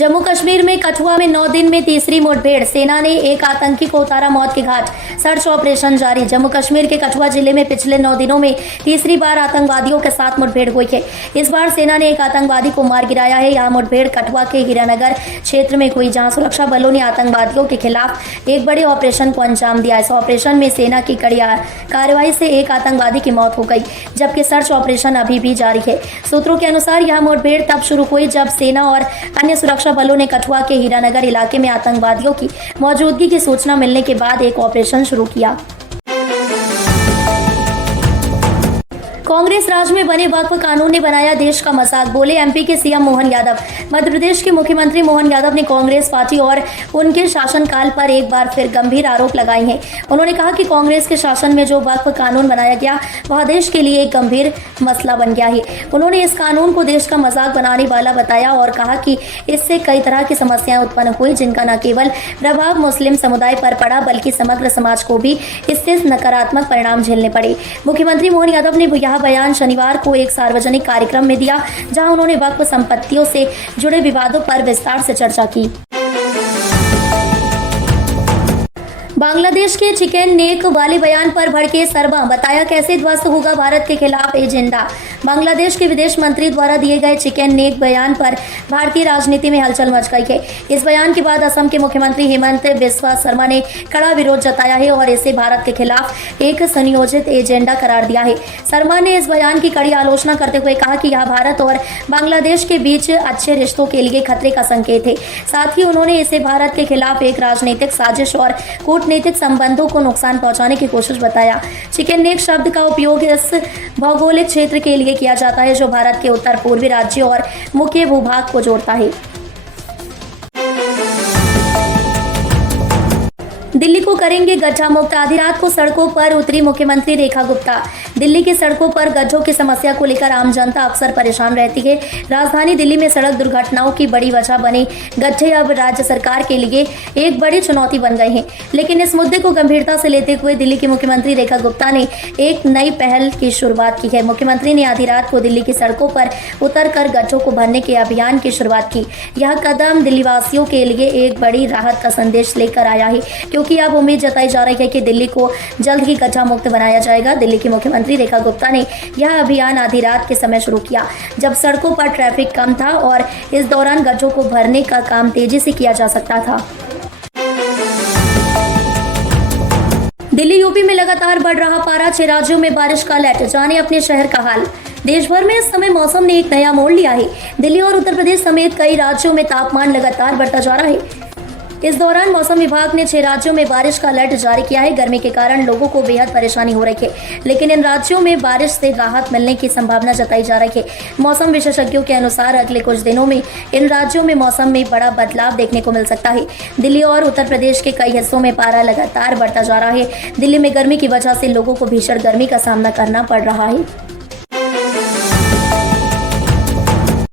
जम्मू कश्मीर में कठुआ में 9 दिन में तीसरी मुठभेड़, सेना ने एक आतंकी को उतारा मौत के घाट, सर्च ऑपरेशन जारी। जम्मू कश्मीर के कठुआ जिले में पिछले 9 दिनों में तीसरी बार आतंकवादियों के साथ मुठभेड़ हुई है। इस बार सेना ने एक आतंकवादी को मार गिराया है। यह मुठभेड़ कठुआ के हीरानगर क्षेत्र में हुई, जहां सुरक्षा बलों ने आतंकवादियों के खिलाफ एक बड़े ऑपरेशन को अंजाम दिया। इस ऑपरेशन में सेना की कड़ी कार्रवाई से एक आतंकवादी की मौत हो गई, जबकि सर्च ऑपरेशन अभी भी जारी है। सूत्रों के अनुसार यह मुठभेड़ तब शुरू हुई जब सेना और अन्य सुरक्षा बलों ने कठुआ के हीरानगर इलाके में आतंकवादियों की मौजूदगी की सूचना मिलने के बाद एक ऑपरेशन शुरू किया। कांग्रेस राज में बने वक्फ कानून ने बनाया देश का मजाक, बोले एमपी के सीएम मोहन यादव। मध्य प्रदेश के मुख्यमंत्री मोहन यादव ने कांग्रेस पार्टी और उनके शासनकाल पर एक बार फिर गंभीर आरोप लगाए हैं। उन्होंने कहा कि कांग्रेस के शासन में जो वक्फ कानून बनाया गया वह देश के लिए एक गंभीर मसला बन गया है। उन्होंने इस कानून को देश का मजाक बनाने वाला बताया और कहा कि इससे कई तरह की समस्याएं उत्पन्न हुई, जिनका न केवल प्रभाव मुस्लिम समुदाय पर पड़ा बल्कि समग्र समाज को भी इससे नकारात्मक परिणाम झेलने पड़े। मुख्यमंत्री मोहन यादव ने यह बयान शनिवार को एक सार्वजनिक कार्यक्रम में दिया, जहां उन्होंने वक्फ संपत्तियों से जुड़े विवादों पर विस्तार से चर्चा की। बांग्लादेश के चिकन नेक वाले बयान पर भड़के सर्मा, बताया कैसे ध्वस्त होगा भारत के खिलाफ एजेंडा। बांग्लादेश के विदेश मंत्री द्वारा दिए गए चिकन नेक बयान पर भारतीय राजनीति में हलचल मच गई है। इस बयान के बाद असम के मुख्यमंत्री हेमंत बिस्वा शर्मा ने कड़ा विरोध जताया है और इसे भारत के खिलाफ एक सुनियोजित एजेंडा करार दिया है। शर्मा ने इस बयान की कड़ी आलोचना करते हुए कहा कि यह भारत और बांग्लादेश के बीच अच्छे रिश्तों के लिए खतरे का संकेत है। साथ ही उन्होंने इसे भारत के खिलाफ एक राजनीतिक साजिश और कूटनीतिक संबंधों को नुकसान पहुंचाने की कोशिश बताया। चिकन नेक शब्द का उपयोग इस भौगोलिक क्षेत्र के लिए किया जाता है जो भारत के उत्तर पूर्वी राज्यों और मुख्य भूभाग को जोड़ता है। दिल्ली को करेंगे गड्ढा मुक्त, आधी रात को सड़कों पर उतरी मुख्यमंत्री रेखा गुप्ता। दिल्ली की सड़कों पर गड्ढों की समस्या को लेकर आम जनता अक्सर परेशान रहती है। राजधानी दिल्ली में सड़क दुर्घटनाओं की बड़ी वजह बने गड्ढे अब राज्य सरकार के लिए एक बड़ी चुनौती बन गए हैं। लेकिन इस मुद्दे को गंभीरता से लेते हुए दिल्ली की मुख्यमंत्री रेखा गुप्ता ने एक नई पहल की शुरुआत की है। मुख्यमंत्री ने आधी रात को दिल्ली की सड़कों पर उतरकर गड्ढों को भरने के अभियान की शुरुआत की। यह कदम दिल्लीवासियों के लिए एक बड़ी राहत का संदेश लेकर आया है, क्योंकि अब उम्मीद जताई जा रही है कि दिल्ली को जल्द ही गड्ढा मुक्त बनाया जाएगा। दिल्ली की मुख्यमंत्री रेखा गुप्ता ने यह अभियान आधी रात के समय शुरू किया, जब सड़कों पर ट्रैफिक कम था और इस दौरान गड्ढों को भरने का काम तेजी से किया जा सकता था। दिल्ली यूपी में लगातार बढ़ रहा पारा, 6 राज्यों में बारिश का अलर्ट, जाने अपने शहर का हाल। देश भर में इस समय मौसम ने एक नया मोड़ लिया है। दिल्ली और उत्तर प्रदेश समेत कई राज्यों में तापमान लगातार बढ़ता जा रहा है। इस दौरान मौसम विभाग ने 6 राज्यों में बारिश का अलर्ट जारी किया है। गर्मी के कारण लोगों को बेहद परेशानी हो रही है, लेकिन इन राज्यों में बारिश से राहत मिलने की संभावना जताई जा रही है। मौसम विशेषज्ञों के अनुसार अगले कुछ दिनों में इन राज्यों में मौसम में बड़ा बदलाव देखने को मिल सकता है। दिल्ली और उत्तर प्रदेश के कई हिस्सों में पारा लगातार बढ़ता जा रहा है। दिल्ली में गर्मी की वजह से लोगों को भीषण गर्मी का सामना करना पड़ रहा है।